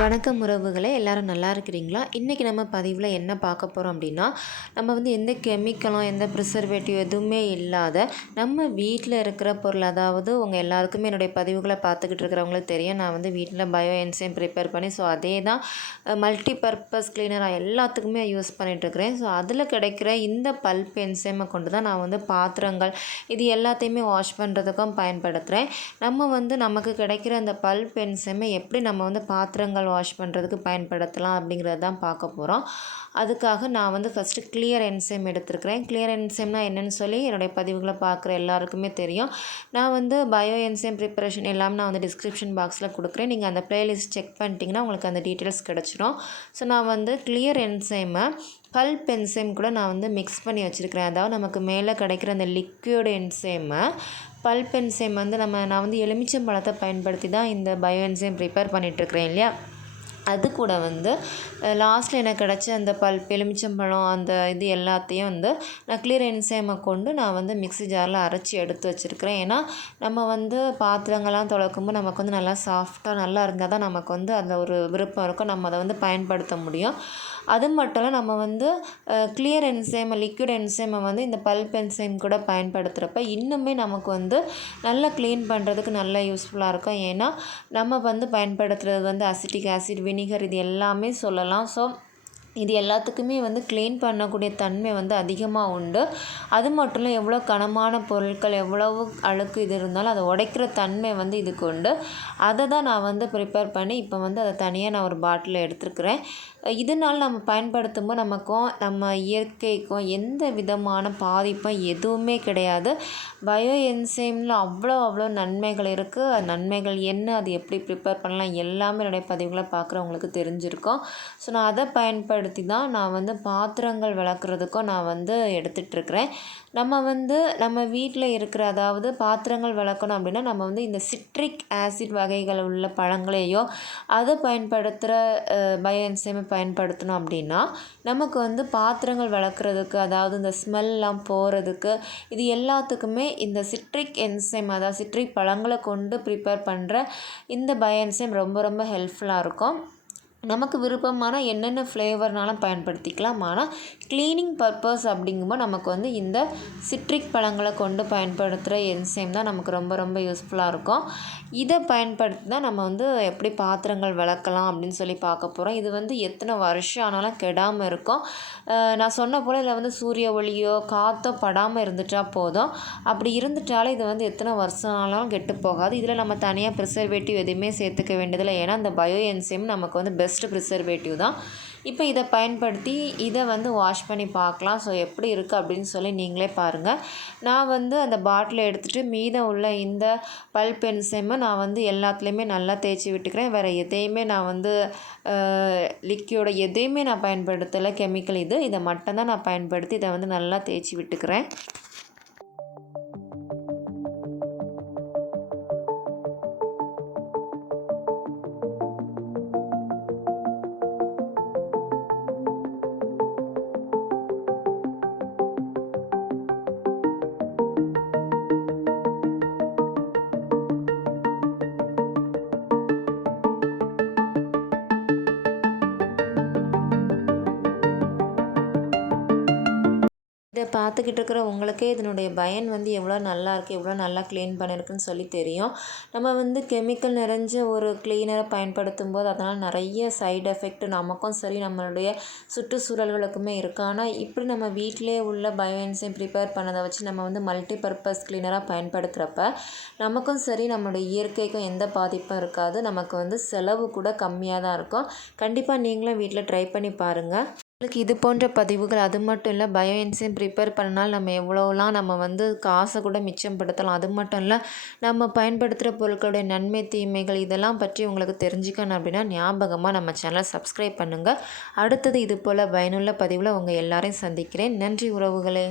வணக்கம் உறவுகளே, எல்லாரும் நல்லா இருக்கிறீங்களா? இன்றைக்கி நம்ம பதிவில் என்ன பார்க்க போகிறோம் அப்படின்னா, நம்ம வந்து எந்த கெமிக்கலும் எந்த ப்ரிசர்வேட்டிவ் எதுவுமே இல்லாத நம்ம வீட்டில் இருக்கிற பொருள், அதாவது உங்கள் எல்லாருக்குமே என்னுடைய பதிவுகளை பார்த்துக்கிட்டு இருக்கிறவங்களுக்கு தெரியும். நான் வந்து வீட்டில் பயோ என்சைம் ப்ரிப்பேர் பண்ணி அதே தான் மல்டிபர்பஸ் கிளீனராக எல்லாத்துக்குமே யூஸ் பண்ணிகிட்ருக்கிறேன். அதில் கிடைக்கிற இந்த பல்ப் என்சைமை கொண்டு தான் நான் வந்து பாத்திரங்கள் இது எல்லாத்தையுமே வாஷ் பண்ணுறதுக்கும் பயன்படுத்துகிறேன். நமக்கு கிடைக்கிற அந்த பல்ப் என்சைமை எப்படி நம்ம வந்து பாத்திரங்கள் வாஷ் பண்ணுறதுக்கு பயன்படுத்தலாம் அப்படிங்கிறது தான் பார்க்க போகிறோம். அதுக்காக நான் வந்து ஃபஸ்ட்டு கிளியர் என்சைம் எடுத்துருக்கிறேன். கிளியர் என்சைம்னால் என்னென்னு சொல்லி என்னுடைய பதிவுகளை பார்க்குற எல்லாருக்குமே தெரியும். நான் வந்து பயோ என்சைம் ப்ரிப்பரேஷன் எல்லாமே நான் வந்து டிஸ்கிரிப்ஷன் பாக்ஸில் கொடுக்குறேன். நீங்கள் அந்த ப்ளேலிஸ்ட் செக் பண்ணிட்டீங்கன்னா உங்களுக்கு அந்த டீட்டெயில்ஸ் கிடச்சிரும். நான் வந்து கிளியர் என்சைமை பல்ப் என்சைம் கூட நான் வந்து மிக்ஸ் பண்ணி வச்சுருக்கிறேன். அதாவது நமக்கு மேலே கிடைக்கிற அந்த லிக்விட் என்சைமை பல்ப் என்சைம் வந்து நான் வந்து எலுமிச்சம்பழத்தை பயன்படுத்தி தான் இந்த பயோ என்சைம் ப்ரிப்பேர் பண்ணிகிட்ருக்கிறேன் இல்லையா. அது கூட வந்து லாஸ்ட்டில் எனக்கு கிடச்ச அந்த பல்ப் எலுமிச்சம்பழம் அந்த இது எல்லாத்தையும் வந்து நான் கிளியர் என்சைமை கொண்டு நான் வந்து மிக்ஸி ஜாரில் அரைச்சி எடுத்து வச்சுருக்கிறேன். ஏன்னா நம்ம வந்து பாத்திரங்கள்லாம் துலக்கும்போது நமக்கு வந்து நல்லா சாஃப்டாக நல்லா இருந்தால் தான் நமக்கு வந்து அந்த ஒரு விருப்பம் இருக்கும், நம்ம அதை வந்து பயன்படுத்த முடியும். அது மட்டும் இல்லை, நம்ம வந்து கிளியர் என்சைமை லிக்விட் என்சைமை வந்து இந்த பல்ப் என்சைம் கூட பயன்படுத்துகிறப்ப இன்னுமே நமக்கு வந்து நல்லா க்ளீன் பண்ணுறதுக்கு நல்லா யூஸ்ஃபுல்லாக இருக்கும். ஏன்னா நம்ம வந்து பயன்படுத்துகிறது வந்து அசிட்டிக் ஆசிட், வினிகர் இது எல்லாமே சொல்லலாம். இது எல்லாத்துக்குமே வந்து க்ளீன் பண்ணக்கூடிய தன்மை வந்து அதிகமாக உண்டு. அது மட்டும் இல்லை, எவ்வளோ கனமான பொருட்கள் எவ்வளவு அழுக்கு இது இருந்தாலும் அதை உடைக்கிற தன்மை வந்து இதுக்கு உண்டு. அதை தான் நான் வந்து ப்ரிப்பேர் பண்ணி இப்போ வந்து அதை தனியாக நான் ஒரு பாட்டிலில் எடுத்துருக்கிறேன். இதனால் நம்ம பயன்படுத்தும் போது நமக்கும் நம்ம இயற்கைக்கும் எந்த விதமான பாதிப்பும் எதுவுமே கிடையாது. பயோ என்சைமில் அவ்வளோ நன்மைகள் இருக்குது. நன்மைகள் என்ன, அது எப்படி ப்ரிப்பேர் பண்ணலாம் எல்லாமே என்னுடைய பதிவுகளை பார்க்குறவங்களுக்கு தெரிஞ்சிருக்கும். நான் அதை பயன்படுத்தி தான் நான் வந்து பாத்திரங்கள் விளக்குறதுக்கும் நான் வந்து எடுத்துகிட்ருக்கிறேன். நம்ம வீட்டில் இருக்கிற, அதாவது பாத்திரங்கள் விளக்கணும் அப்படின்னா நம்ம வந்து இந்த சிட்ரிக் ஆசிட் வகைகள் உள்ள பழங்களையோ அதை பயன்படுத்துகிற பயோ என்சைமை பயன்படுத்தணும் அப்படின்னா நமக்கு வந்து பாத்திரங்கள் விளக்குறதுக்கு, அதாவது இந்த ஸ்மெல்லாம் போகிறதுக்கு இது எல்லாத்துக்குமே இந்த சிட்ரிக் என்சைம், அதாவது சிட்ரிக் பழங்களை கொண்டு ப்ரிப்பேர் பண்ணுற இந்த பயோ என்சைம் ரொம்ப ஹெல்ப்ஃபுல்லாக இருக்கும். நமக்கு விருப்பமான என்னென்ன ஃப்ளேவர்னாலும் பயன்படுத்திக்கலாம். ஆனால் க்ளீனிங் பர்பஸ் அப்படிங்கும்போது நமக்கு வந்து இந்த சிட்ரிக் பழங்களை கொண்டு பயன்படுத்துகிற என்சைம் தான் நமக்கு ரொம்ப யூஸ்ஃபுல்லாக இருக்கும். இதை பயன்படுத்தி தான் நம்ம வந்து எப்படி பாத்திரங்கள் விளக்கலாம் அப்படின்னு சொல்லி பார்க்க போகிறோம். இது வந்து எத்தனை வருஷம் ஆனாலும் கெடாமல் இருக்கும். நான் சொன்ன போல் இதில் வந்து சூரிய ஒளியோ காற்றோ படாமல் இருந்துட்டால் போதும். அப்படி இருந்துட்டாலே இது வந்து எத்தனை வருஷம் ஆனாலும் கெட்டு போகாது. இதில் நம்ம தனியாக ப்ரிசர்வேட்டிவ் எதுவுமே சேர்த்துக்க வேண்டியதில்லை. ஏன்னா அந்த பயோ என்சைம் நமக்கு வந்து பெஸ்ட் ப்ரிசர்வேட்டிவ் தான். இப்போ இதை பயன்படுத்தி இதை வந்து வாஷ் பண்ணி பார்க்கலாம். எப்படி இருக்குது அப்படின்னு சொல்லி நீங்களே பாருங்கள். நான் வந்து அந்த பாட்டிலை எடுத்துகிட்டு மீதம் உள்ள இந்த பல்ப் என்சைமை நான் வந்து எல்லாத்துலேயுமே நல்லா தேய்ச்சி விட்டுக்கிறேன். வேறு எதையுமே நான் வந்து லிக்வியோட எதையுமே நான் பயன்படுத்தலை, கெமிக்கல் இதை மட்டும்தான் நான் பயன்படுத்தி இதை வந்து நல்லா தேய்ச்சி விட்டுக்கிறேன். இதை பார்த்துக்கிட்டு இருக்கிற உங்களுக்கே இதனுடைய பயன் வந்து எவ்வளோ நல்லா இருக்குது, எவ்வளோ நல்லா க்ளீன் பண்ணியிருக்குன்னு சொல்லி தெரியும். நம்ம வந்து கெமிக்கல் நிறைஞ்ச ஒரு க்ளீனரை பயன்படுத்தும் போது அதனால் நிறைய சைடு எஃபெக்ட் நமக்கும் சரி நம்மளுடைய சுற்றுச்சூழல்களுக்குமே இருக்குது. ஆனால் இப்படி நம்ம வீட்டிலே உள்ள பயோ என்சைம் ப்ரிப்பேர் பண்ணதை வச்சு நம்ம வந்து மல்டிபர்பஸ் க்ளீனராக பயன்படுத்துகிறப்ப நமக்கும் சரி நம்மளுடைய இயற்கைக்கும் எந்த பாதிப்பும் இருக்காது. நமக்கு வந்து செலவு கூட கம்மியாக தான் இருக்கும். கண்டிப்பாக நீங்களும் வீட்டில் ட்ரை பண்ணி பாருங்கள். உங்களுக்கு இது போன்ற பதிவுகள், அது மட்டும் இல்லை பயோ என்சைம் ப்ரிப்பேர் பண்ணனால் நம்ம எவ்வளோலாம் நம்ம வந்து காசை கூட மிச்சப்படுத்தலாம். அது மட்டும் இல்லை, நம்ம பயன்படுத்துகிற பொருட்களுடைய நன்மை தீமைகள் இதெல்லாம் பற்றி உங்களுக்கு தெரிஞ்சுக்கணும் அப்படின்னா ஞாபகமாக நம்ம சேனலை சப்ஸ்கிரைப் பண்ணுங்கள். அடுத்தது இது போல் பயனுள்ள பதிவில் உங்கள் எல்லாரையும் சந்திக்கிறேன். நன்றி உறவுகளே.